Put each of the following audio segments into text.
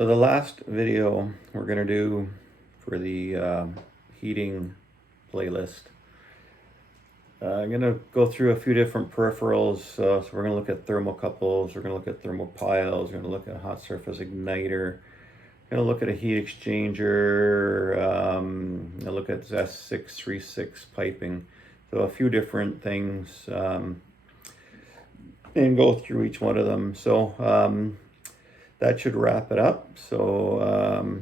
So the last video we're going to do for the heating playlist, I'm going to go through a few different peripherals. So we're going to look at thermocouples, we're going to look at thermopiles, we're going to look at a hot surface igniter, we're going to look at a heat exchanger, I'll look at S636 piping. So a few different things, and go through each one of them. So that should wrap it up. So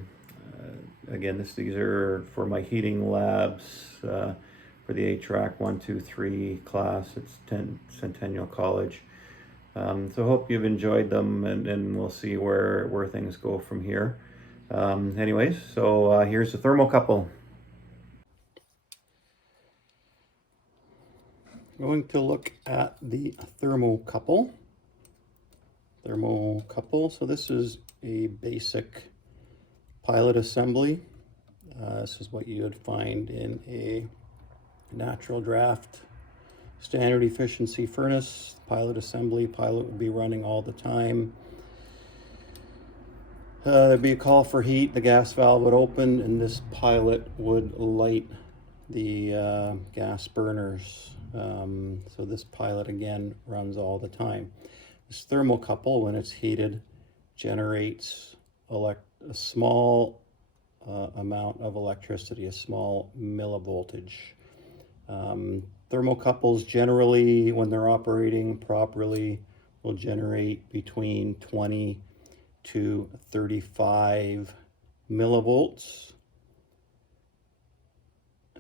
again, these are for my heating labs for the HRAC 1, 2, 3 class. It's Centennial College. So hope you've enjoyed them, and we'll see where things go from here. Anyways, so here's the thermocouple. Going to look at the thermocouple. So this is a basic pilot assembly. This is what you would find in a natural draft standard efficiency furnace. Pilot assembly, pilot would be running all the time. There'd be a call for heat, the gas valve would open, and this pilot would light the gas burners. So this pilot again runs all the time. This thermocouple, when it's heated, generates a small amount of electricity, a small millivoltage. Thermocouples generally, when they're operating properly, will generate between 20 to 35 millivolts.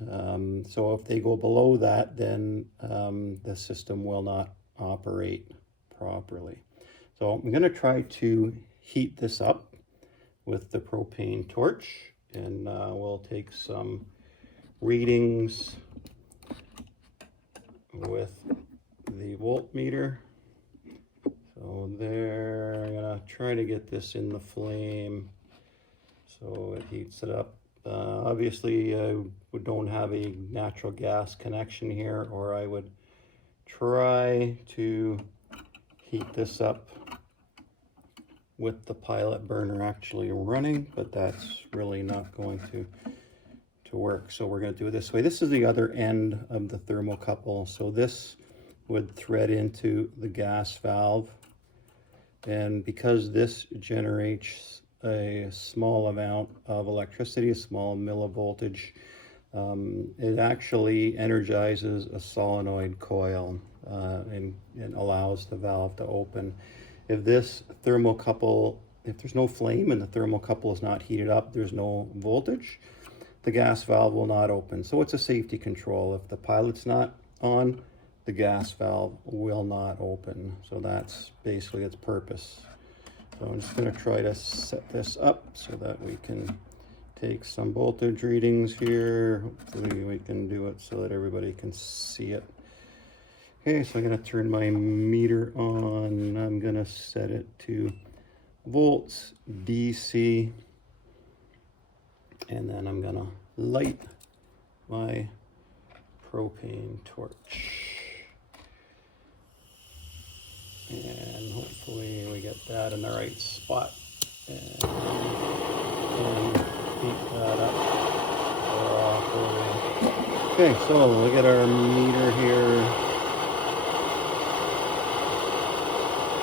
So if they go below that, then the system will not operate properly. So I'm going to try to heat this up with the propane torch, and we'll take some readings with the voltmeter. So there, I'm going to try to get this in the flame so it heats it up. Obviously, we don't have a natural gas connection here, or I would try to heat this up with the pilot burner actually running, but that's really not going to work. So we're going to do it this way. This is the other end of the thermocouple. So this would thread into the gas valve, and because this generates a small amount of electricity, a small millivoltage, it actually energizes a solenoid coil and allows the valve to open. If this thermocouple, if there's no flame and the thermocouple is not heated up, there's no voltage, the gas valve will not open. So it's a safety control. If the pilot's not on, the gas valve will not open. So that's basically its purpose. So I'm just going to try to set this up so that we can take some voltage readings here. Hopefully we can do it so that everybody can see it. Okay, so I'm going to turn my meter on. I'm going to set it to volts DC, and then I'm going to light my propane torch. And hopefully we get that in the right spot, and heat that up properly. Okay, so look at our meter here,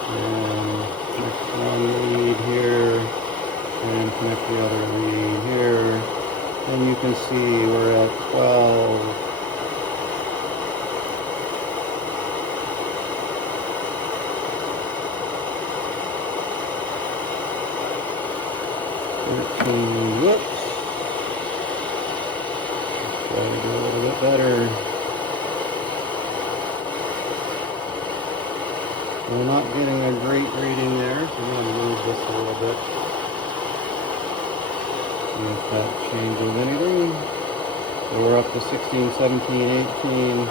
and connect one lead here, and connect the other lead here, and you can see we're at 12. 13, whoops. Try to do a little bit better. We're not getting a great reading there, so I'm going to move this a little bit. See if that changes anything. So we're up to 16, 17, 18.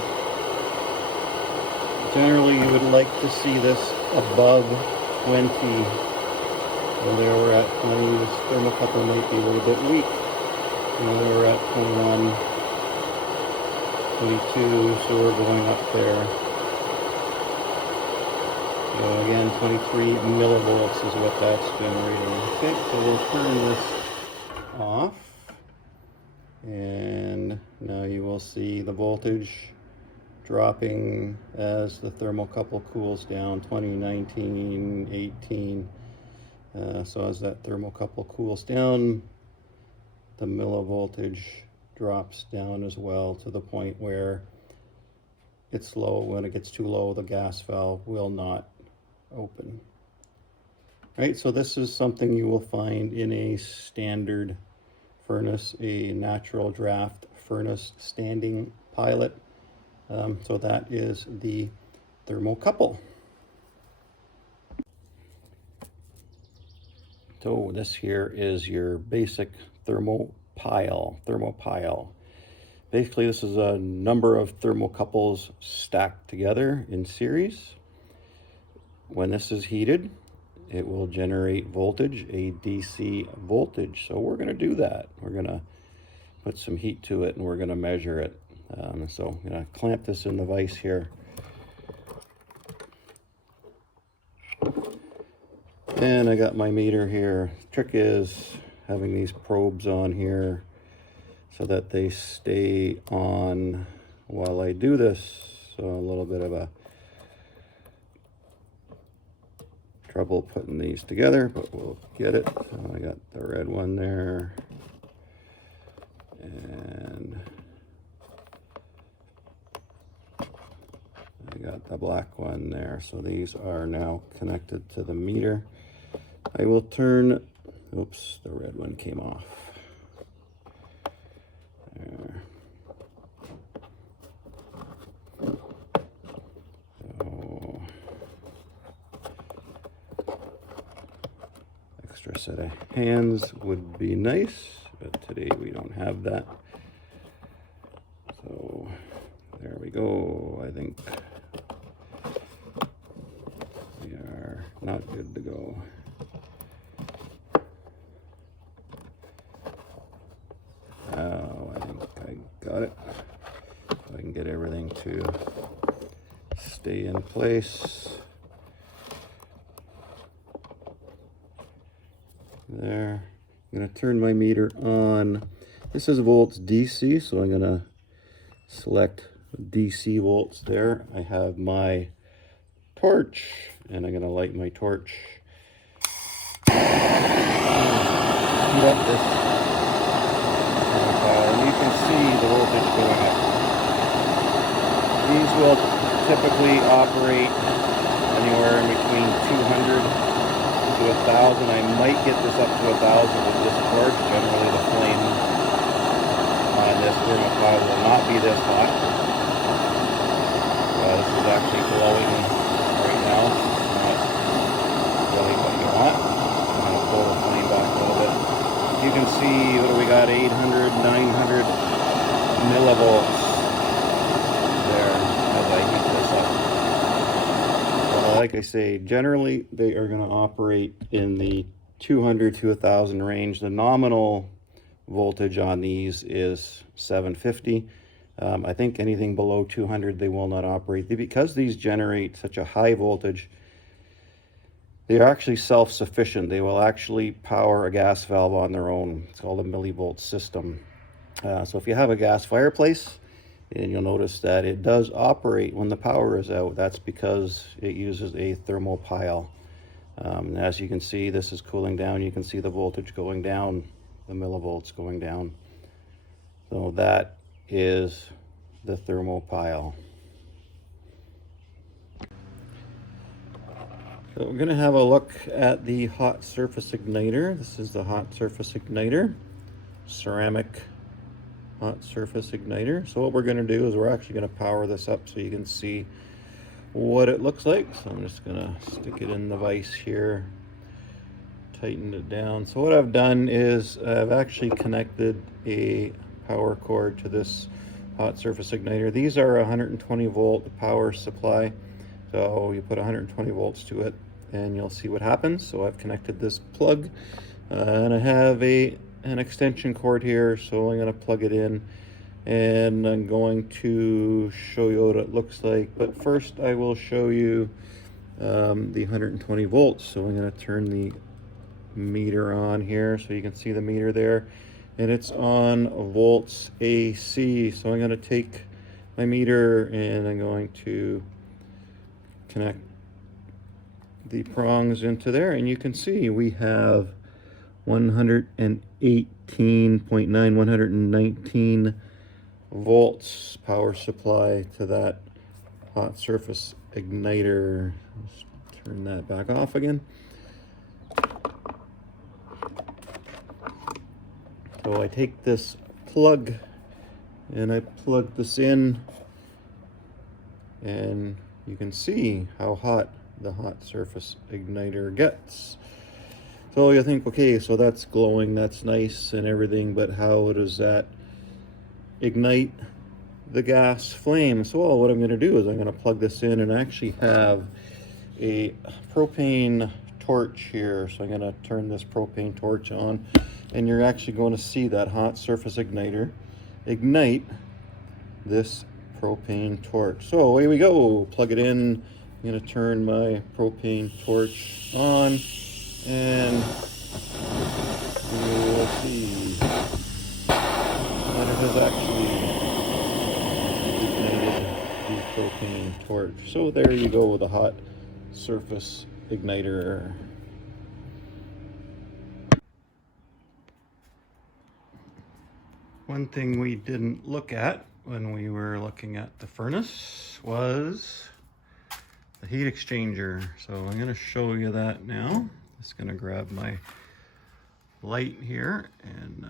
Generally, you would like to see this above 20. So there we're at 20. This thermocouple might be a little bit weak. There we're at 21, 22, so we're going up there. So again, 23 millivolts is what that's generating. Okay, so we'll turn this off. And now you will see the voltage dropping as the thermocouple cools down, 20, 19, 18. So as that thermocouple cools down, the millivoltage drops down as well to the point where it's low. When it gets too low, the gas valve will not open. Right, so this is something you will find in a standard furnace, a natural draft furnace standing pilot. So that is the thermocouple. So this here is your basic thermopile. Basically, this is a number of thermocouples stacked together in series. When this is heated, it will generate voltage, a DC voltage. So we're going to do that. We're going to put some heat to it and we're going to measure it. So I'm going to clamp this in the vise here. And I got my meter here. Trick is having these probes on here so that they stay on while I do this. So a little bit of a trouble putting these together, but we'll get it. So I got the red one there. And I got the black one there. So these are now connected to the meter. I will turn, oops, the red one came off. There. So, extra set of hands would be nice, but today we don't have that. So there we go. I think we are not good to go. Oh, I think I got it. So I can get everything to stay in place. There. I'm going to turn my meter on. This is volts DC, so I'm going to select DC volts there. I have my torch, and I'm going to light my torch. Heat up this thermopile, and you can see the voltage going up. These will typically operate anywhere in between 200 to 1,000. I might get this up to 1,000 with this torch. Generally the flame on this thermopile will not be this hot. This is actually glowing right now. Not really what you want. I'm going to pull the flame back a little bit. You can see, what do we got, 800, 900 millivolts there as I heat this up. Like I say, generally they are going to operate in the 200 to 1,000 range. The nominal voltage on these is 750. I think anything below 200 they will not operate. Because these generate such a high voltage, they are actually self-sufficient. They will actually power a gas valve on their own. It's called a millivolt system. So if you have a gas fireplace, and you'll notice that it does operate when the power is out. That's because it uses a thermopile. As you can see, this is cooling down. You can see the voltage going down, the millivolts going down. So that is the thermopile. So we're going to have a look at the hot surface igniter. This is the hot surface igniter, ceramic hot surface igniter. So what we're going to do is we're actually going to power this up so you can see what it looks like. So I'm just going to stick it in the vise here, tighten it down. So what I've done is I've actually connected a power cord to this hot surface igniter. These are 120 volt power supply. So you put 120 volts to it and you'll see what happens. So I've connected this plug and I have an extension cord here, so I'm going to plug it in and I'm going to show you what it looks like. But first I will show you the 120 volts. So I'm going to turn the meter on here so you can see the meter there, and it's on volts AC. So I'm going to take my meter and I'm going to connect the prongs into there, and you can see we have 118.9, 119 volts power supply to that hot surface igniter. Let's turn that back off again. So I take this plug and I plug this in, and you can see how hot the hot surface igniter gets. So you think, okay, so that's glowing, that's nice and everything, but how does that ignite the gas flame? So what I'm going to do is I'm going to plug this in, and I actually have a propane torch here. So I'm going to turn this propane torch on, and you're actually going to see that hot surface igniter ignite this propane torch. So away we go, plug it in. I'm going to turn my propane torch on, and you will see that it has actually ignited the propane torch. So there you go with a hot surface igniter. One thing we didn't look at when we were looking at the furnace was the heat exchanger. So I'm going to show you that now. Just going to grab my light here and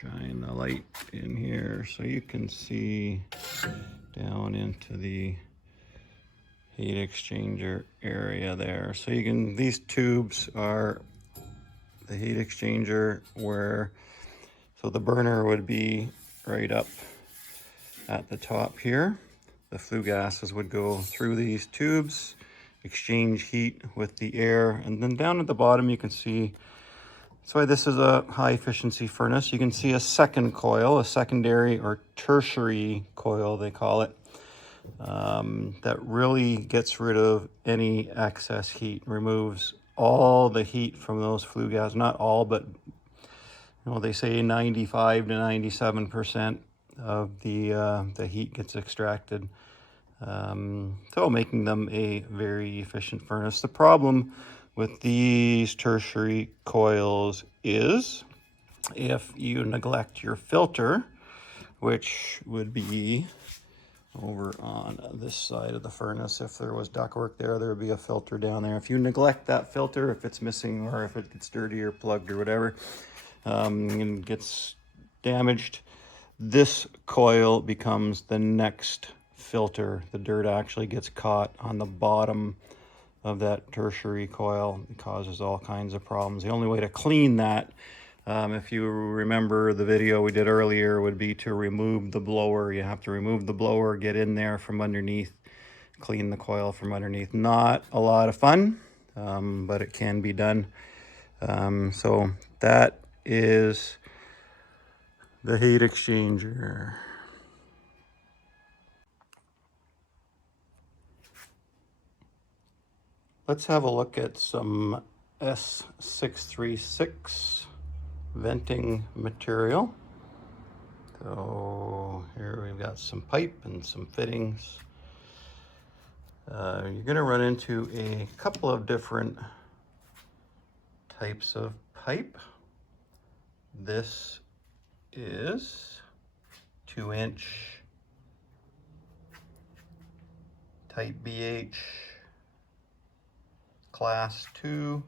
shine the light in here so you can see down into the heat exchanger area there. So you can, these tubes are the heat exchanger, where so the burner would be right up at the top here. The flue gases would go through these tubes, exchange heat with the air, and then down at the bottom you can see, so this is a high efficiency furnace. You can see a second coil, a secondary or tertiary coil they call it, that really gets rid of any excess heat, removes all the heat from those flue gases. Not all, but they say 95 to 97% of the heat gets extracted. So making them a very efficient furnace. The problem with these tertiary coils is if you neglect your filter, which would be over on this side of the furnace. If there was ductwork there, there would be a filter down there. If you neglect that filter, if it's missing or if it gets dirty or plugged or whatever, and gets damaged, this coil becomes the next filter. The dirt actually gets caught on the bottom of that tertiary coil. It causes all kinds of problems. The only way to clean that, if you remember the video we did earlier, would be to remove the blower. You have to remove the blower, get in there from underneath, clean the coil from underneath. Not a lot of fun, but it can be done. So that is the heat exchanger. Let's have a look at some S636 venting material. So here we've got some pipe and some fittings. You're going to run into a couple of different types of pipe. This is 2-inch type BH class 2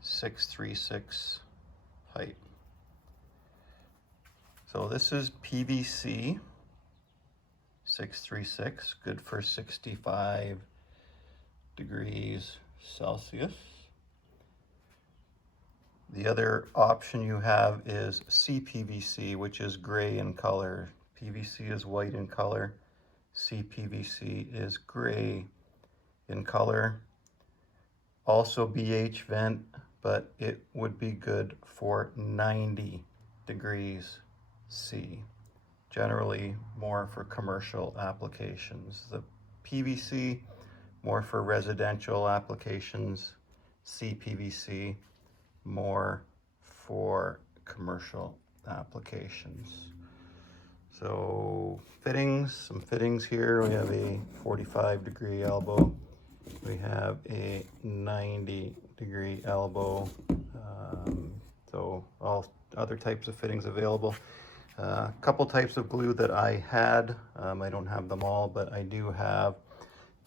636 pipe. So this is PVC 636, good for 65 degrees Celsius. The other option you have is CPVC, which is gray in color. PVC is white in color. CPVC is gray in color. Also BH vent, but it would be good for 90 degrees C. Generally more for commercial applications. The PVC, more for residential applications. CPVC, more for commercial applications. So fittings, some fittings here. We have a 45-degree elbow. We have a 90-degree elbow. So all other types of fittings available. A couple types of glue that I had. I don't have them all, but I do have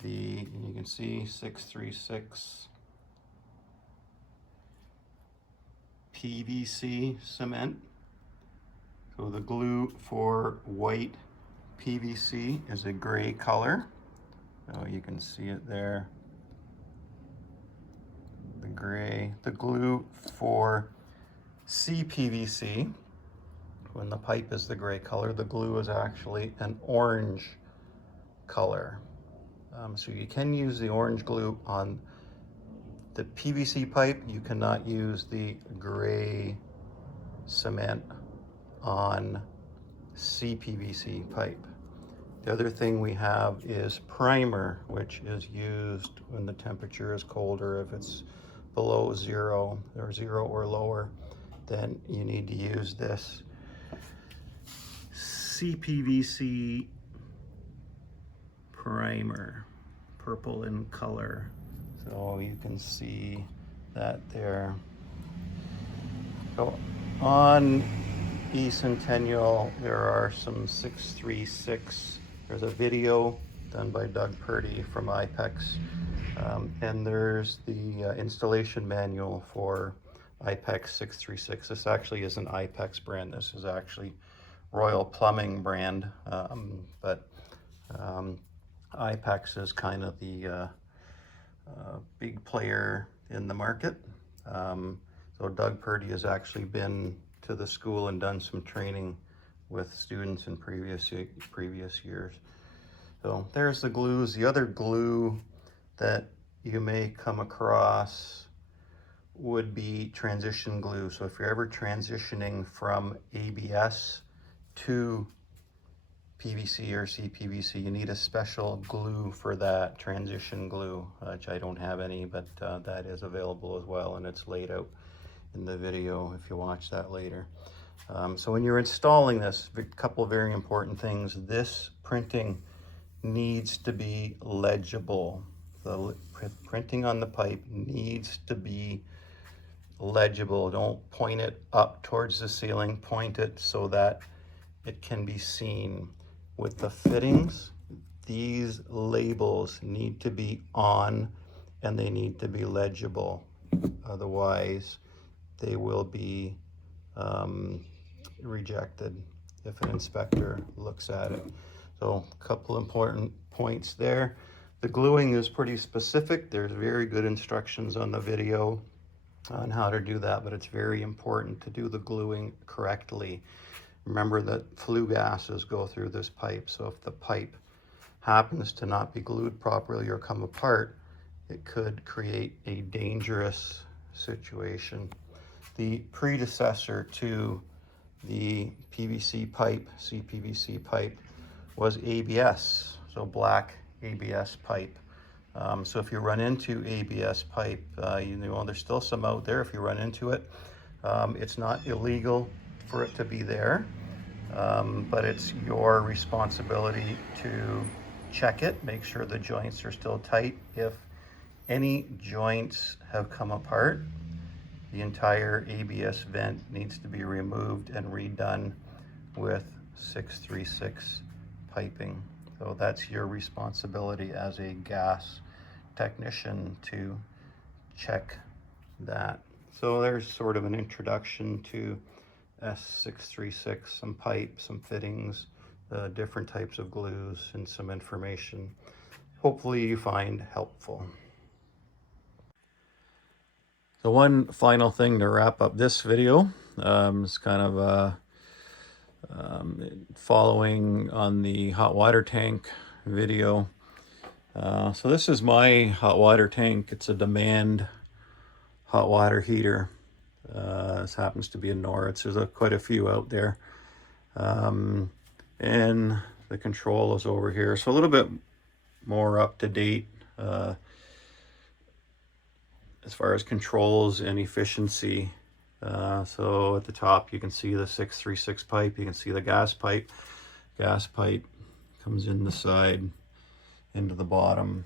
the, you can see 636 PVC cement. So the glue for white PVC is a gray color. So you can see it there. The gray. The glue for CPVC, when the pipe is the gray color, the glue is actually an orange color. So you can use the orange glue on the PVC pipe. You cannot use the gray cement on CPVC pipe. The other thing we have is primer, which is used when the temperature is colder. If it's below 0 or lower, then you need to use this CPVC primer, purple in color. So you can see that there. So on eCentennial, there are some 636. There's a video done by Doug Purdy from IPEX. And there's the installation manual for IPEX 636. This actually is an IPEX brand. This is actually Royal Plumbing brand, but IPEX is kind of the big player in the market. So Doug Purdy has actually been to the school and done some training with students in previous years. So there's the glues. The other glue that you may come across would be transition glue. So if you're ever transitioning from ABS to PVC or CPVC, you need a special glue for that, transition glue, which I don't have any, but that is available as well, and it's laid out in the video if you watch that later. So when you're installing this, a couple of very important things. This printing needs to be legible. The printing on the pipe needs to be legible. Don't point it up towards the ceiling, point it so that it can be seen. With the fittings, these labels need to be on and they need to be legible. Otherwise, they will be rejected if an inspector looks at it. So a couple important points there. The gluing is pretty specific. There's very good instructions on the video on how to do that, but it's very important to do the gluing correctly. Remember that flue gases go through this pipe, so if the pipe happens to not be glued properly or come apart, it could create a dangerous situation. The predecessor to the PVC pipe, CPVC pipe, was ABS, so black ABS pipe. So if you run into ABS pipe, you know there's still some out there. If you run into it, it's not illegal for it to be there, but it's your responsibility to check it, make sure the joints are still tight. If any joints have come apart, the entire ABS vent needs to be removed and redone with 636 piping. So that's your responsibility as a gas technician to check that. So there's sort of an introduction to S636, some pipe, some fittings, different types of glues, and some information hopefully you find helpful. So one final thing to wrap up this video is kind of following on the hot water tank video. So this is my hot water tank. It's a demand hot water heater. This happens to be a Norris. There's quite a few out there. And the control is over here. So a little bit more up to date as far as controls and efficiency. So at the top you can see the 636 pipe, you can see the gas pipe. Gas pipe comes in the side into the bottom.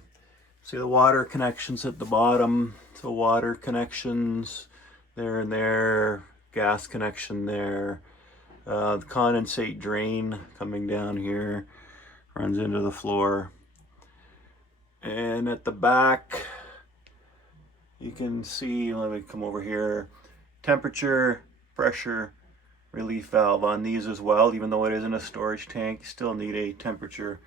See the water connections at the bottom. So water connections there and there, gas connection there. The condensate drain coming down here runs into the floor. And at the back, you can see, let me come over here, temperature, pressure, relief valve on these as well. Even though it isn't a storage tank, you still need a temperature,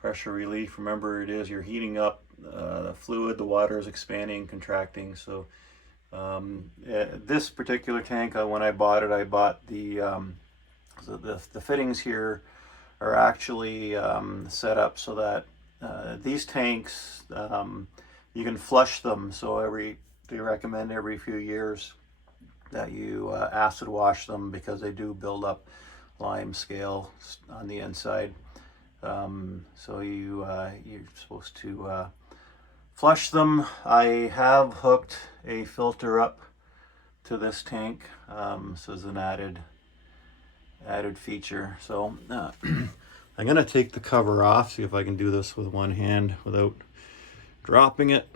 pressure relief. Remember, you're heating up the fluid, the water is expanding, contracting. So this particular tank, when I bought it, I bought the fittings here are actually set up so that these tanks, you can flush them. So they recommend every few years that you acid wash them, because they do build up lime scale on the inside. So you're supposed to flush them. I have hooked a filter up to this tank, so it's an added feature. So I'm gonna take the cover off, see if I can do this with one hand without dropping it.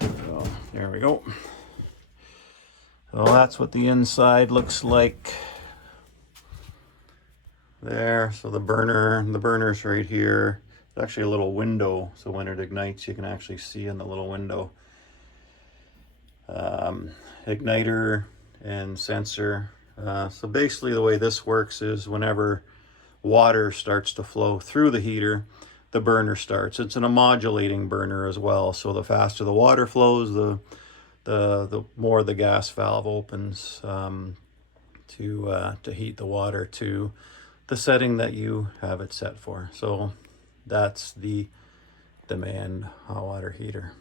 So there we go. So that's what the inside looks like there. So the burner's right here. It's actually a little window, so when it ignites you can actually see in the little window. Igniter and sensor. So basically the way this works is whenever water starts to flow through the heater, the burner starts. It's a modulating burner as well, so the faster the water flows, the more the gas valve opens to heat the water to the setting that you have it set for. So that's the demand hot water heater.